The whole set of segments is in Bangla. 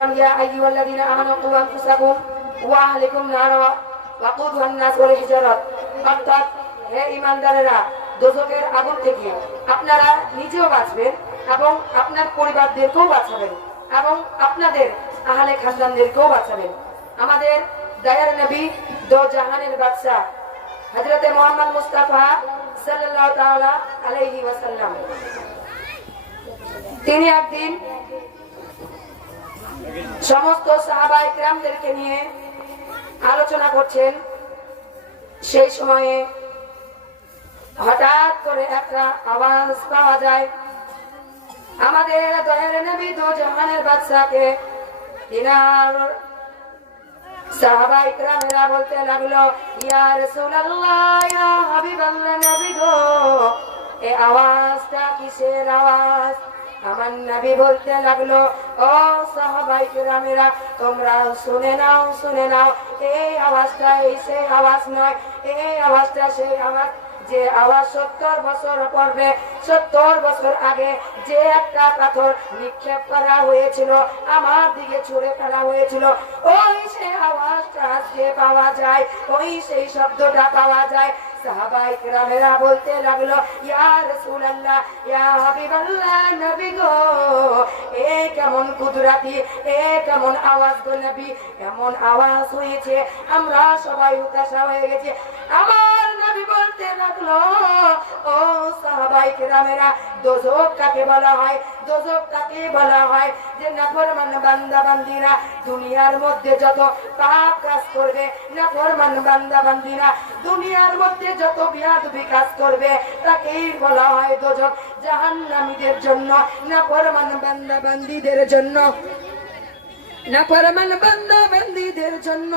يا أيها الذين آمنوا قوا أنفسكم وأهلكم نارا وقودها الناس والحجارة অর্থাৎ হে ইমানদারেরা দোজকের আগুন থেকে আপনারা নিজেও বাঁচবেন এবং আপনার পরিবারদেরকেও বাঁচাবেন এবং আপনাদের আহলে খানদানদেরকেও বাঁচাবেন আমাদের দয়ার নবী দো জাহানের বাদশাহ হজরতে মোহাম্মদ মুস্তাফা সাল্লাল্লাহু তাআলা আলাইহি ওয়াসাল্লাম তিনি একদিন সমস্ত সাহাবা ইকরামদেরকে নিয়ে আলোচনা করছেন। সেই সময়ে হঠাৎ করে একটা আওয়াজ পাওয়া যায়। আমাদের নবী জাহানের বাদশাকে তিনার সাহাবা ইকরামেরা বলতে লাগল, ইয়া আওয়াজটা কিসের আওয়াজ? নবী বলতে লাগল, ও সাহাবাই কেরামেরা তোমরা শুনে নাও শুনে নাও এই আওয়াজটা এই সেই আওয়াজ নয় এই আওয়াজটা সেই আওয়াজ, যে আওয়াজ সত্তর বছর পর্বে, সত্তর বছর আগে যে একটা পাথর নিক্ষেপ করা হয়েছিল, আমার দিকে ছুড়ে ফেলা হয়েছিল, ওই সেই আওয়াজটা আজকে পাওয়া যায়, ওই সেই শব্দটা পাওয়া যায়। সাহাবাই কেরামেরা বলতে লাগল, ইয়া রাসূলুল্লাহ, ইয়া হাবিবাল্লাহ, নবী গো এ কেমন কুদরাতি, এ কেমন আওয়াজ গো নবী এমন আওয়াজ হয়েছে? আমরা সবাই হতাশা হয়ে গেছে। আমার নবী বলতে লাগল, ও সাহাবাই কেরামেরা, দোজক কাকে বলা হয়? দোজক কাকে বলা হয়? যে নাফরমান বান্দা বান্দিরা দুনিয়ার মধ্যে যত পাপ কাজ করবে, নাফরমান বান্দা বান্দিরা দুনিয়ার মধ্যে যত বিয়াদবি কাজ করবে, তাকেই বলা হয় দোজক জাহান্নামীদের জন্য, নাফরমান বান্দা বান্দিদের জন্য। না পরমান বান্দা জন্য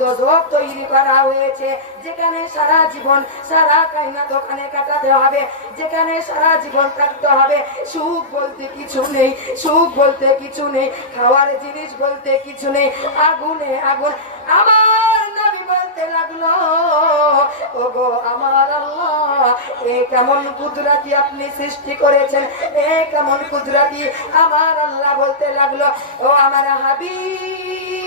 দোজক তৈরি করা হয়েছে। যেখানে সারা জীবন, সারা কাইনা দোকানে কাটাতে হবে। যেখানে সারা জীবন থাকতে হবে, সুখ বলতে কিছু নেই, সুখ বলতে কিছু নেই, খাওয়ার জিনিস বলতে কিছু নেই, আগুনে আগুন। আমার নবী বলতে লাগল, ওগো আমার আল্লাহ, এ কেমন কুদরাতি আপনি সৃষ্টি করেছেন, এ কেমন কুদরাতি আমার আল্লাহ বলতে লাগল, ও আমার হাবিব।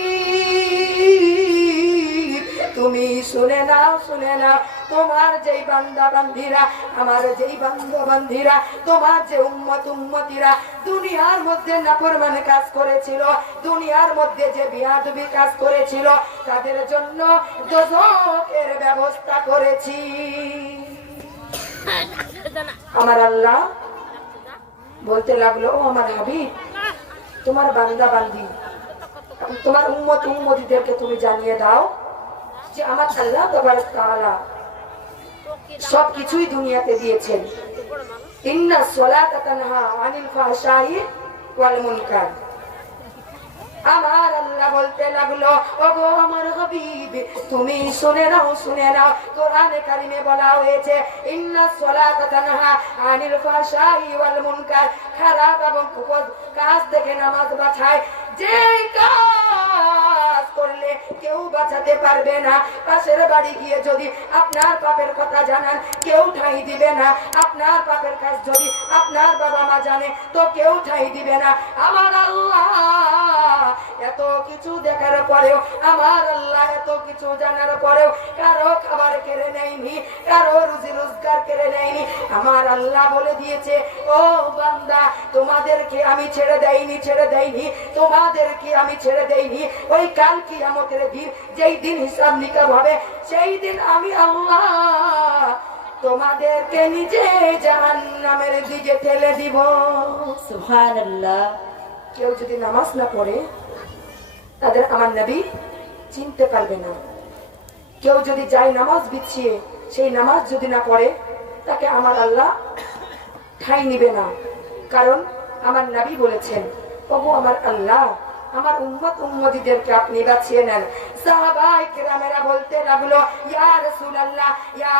তুমি শুনে নাও শুনে নাও, তোমার যেই বান্দা বান্দিরা আমার যেই বান্দা বান্দিরা তোমার যে উম্মত উম্মতিরা, দুনিয়ার মধ্যে নাফরমান কাজ করেছিল, দুনিয়ার মধ্যে যে বিয়াদবি কাজ করেছিল, তাদের জন্য দোজকের ব্যবস্থা করেছি। আমার আল্লাহ বলতে লাগল, ও আমার হাবিব, তোমার বান্দা বান্দি তোমার উম্মত উম্মতিদেরকে তুমি জানিয়ে দাও যে আমার আল্লাহ সব কিছুই দুনিয়াতে দিয়েছেন তুমি শুনে নাও শুনে নাও বলা হয়েছে খারাপ এবং কাজ থেকে নামাজ বাছায় যে কাজ কেউ বাঁচাতে পারবে না। পাশের বাড়ি গিয়ে যদি আপনার পাপের কথা জানান, কেউ ঠাঁই দিবে না। আপনার পাপের কাজ যদি আপনার বাবা মা জানে, তো কেউ ঠাঁই দিবে না। আমার আল্লাহ এত কিছু দেখার পরেও আমার আল্লাহ এত কিছু জানার পরেও কারও খাবার কেড়ে নেয়নি কারও রুজি রোজগার কেড়ে নেয়নি। আমার আল্লাহ বলে দিয়েছে ও বান্দা তোমাদেরকে আমি ছেড়ে দেয়নি ছেড়ে দেয়নি তোমাদেরকে আমি ছেড়ে দেয়নি ওই কাল কি আমাদের দিন যেই দিন হিসাব নিকাব হবে সেই দিন আমি আল্লাহ তোমাদেরকে নিজে জাহান্নামের দিকে ঠেলে দিব। সুবহানাল্লাহ। কেউ যদি নামাজ না পড়ে তাদের আমার নবী চিনতে পারবে না। কেউ যদি যায় নামাজ বিছিয়ে, সেই নামাজ যদি না পড়ে, তাকে আমার আল্লাহ ঠাই নিবে না। কারণ আমার নবী বলেছেন, ওগো আমার আল্লাহ, আমার উম্মত উম্মতিদেরকে আপনি বাঁচিয়ে নেন। সাহাবাই কেরামেরা বলতে লাগল, ইয়া রাসূলুল্লাহ, ইয়া